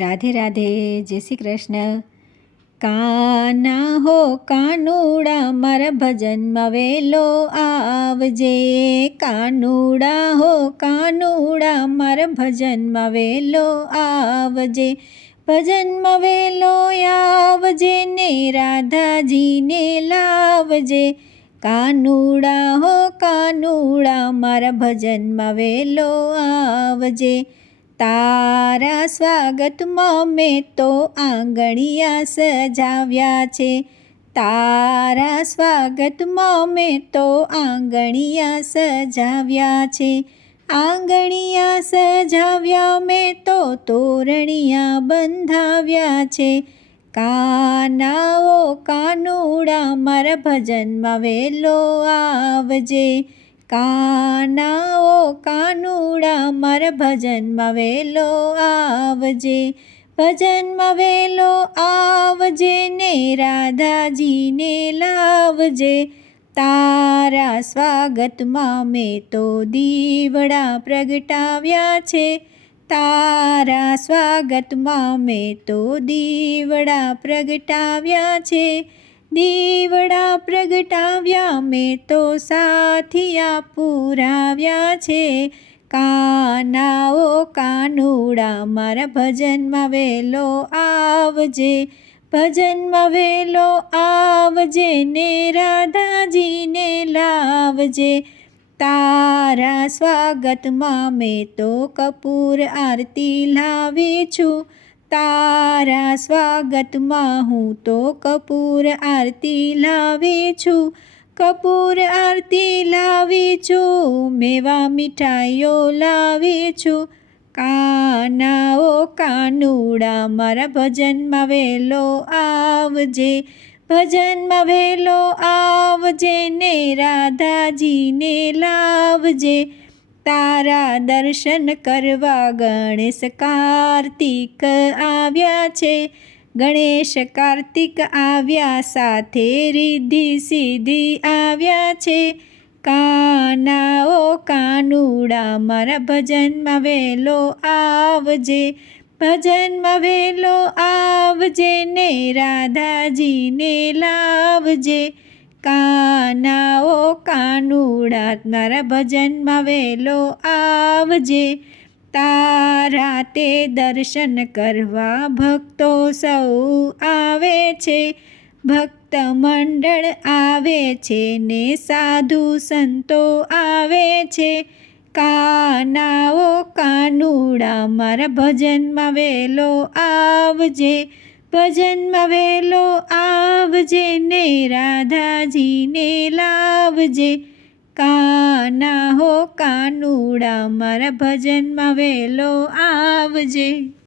રાધે રાધે, જય શ્રી કૃષ્ણ. કાના હો કાનુડા, મારા ભજનમાં વેલો આવજે. કાનુડા હો કાનુડા, મારા ભજનમાં વેલો આવજે. ભજનમાં વેલો આવજે ને રાધાજીને લાવજે. કાનુડા હો કાનુડા, મારા ભજનમાં વેલો આવજે. તારા સ્વાગતમાં મેં તો આંગણિયા સજાવ્યા છે. તારા સ્વાગતમાં મેં તો આંગણિયા સજાવ્યા છે. આંગણિયા સજાવ્યા મેં તો તોરણિયા બંધાવ્યા છે. કાનાઓ કાનુડા મારા ભજનમાં વેલો આવજે. કાનાઓ કાનુડા મારા ભજનમાં વેલો આવજે, ભજનમાં વેલો આવજે ને રાધાજીને લાવજે. તારા સ્વાગતમાં મેં તો દીવડા પ્રગટાવ્યા છે. તારા સ્વાગતમાં મેં તો દીવડા પ્રગટાવ્યા છે. દીવડા પ્રગટાવ્યા, મેં તો સાથિયા પુરાવ્યા છે. કાનાઓ કાનુડા, મારા ભજનમાં વેલો આવજે, ભજનમાં વેલો આવજે, ને રાધાજીને લાવજે. તારા સ્વાગતમાં મેં તો કપૂર આરતી લાવી છું. તારા સ્વાગતમાં હું તો કપૂર આરતી લાવી છું. કપૂર આરતી લાવી છું, મેવા મીઠાઈઓ લાવી છું. કાનાઓ કાનુડા મારા ભજનમાં વેલો આવજે, ભજનમાં વહેલો આવજે ને રાધાજીને લાવજે. તારા દર્શન કરવા ગણેશ કાર્તિક આવ્યા છે. ગણેશ કાર્તિક આવ્યા સાથે રિદ્ધિ સિદ્ધિ આવ્યા છે. કાનાઓ કાનુડા, મારા ભજનમાં વહેલો આવજે, ભજનમાં વહેલો આવજે ને રાધાજીને લાવજે. કાનાઓ કાનુડા મારા ભજનમાં વેલો આવજે. તારા તે દર્શન કરવા ભક્તો સૌ આવે છે. ભક્ત મંડળ આવે છે ને સાધુ સંતો આવે છે. કાનાઓ કાનુડા મારા ભજનમાં વેલો આવજે. ભજનમાં વેલો આવજે ને રાધાજીને લાવજે. કાના હો કાનુડા મારા ભજનમાં વેલો આવજે.